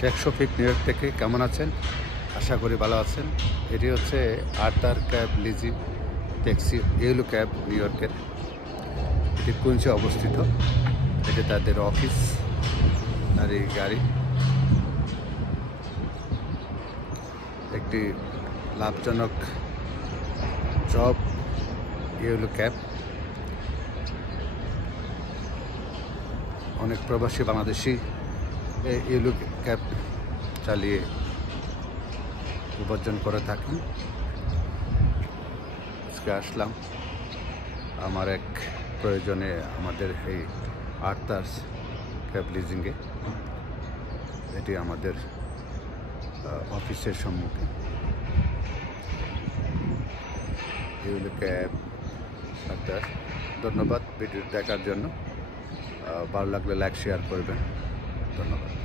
Sheikh Shafiq new York থেকে কেমন আছেন? আশা করি ভালো আছেন। এটি হচ্ছে Arthur cab leasing taxi yellow cab new ইয়র্কের। এটি কুইন্সে অবস্থিত। এটি তাদের অফিস আর এই গাড়ি একটি লাভজনক জব ইয়েলো ক্যাব। অনেক প্রবাসী বাংলাদেশি এই ইয়েলো ক্যাব চালিয়ে উপার্জন করে থাকেন। আজকে আসলাম আমার এক প্রয়োজনে আমাদের এই আর্থার ক্যাব লিজিংয়ে। এটি আমাদের অফিসের সম্মুখে ইয়েলো ক্যাব আর্থার। ধন্যবাদ ভিডিও দেখার জন্য। ভালো লাগলে লাইক শেয়ার করবেন। ধন্যবাদ।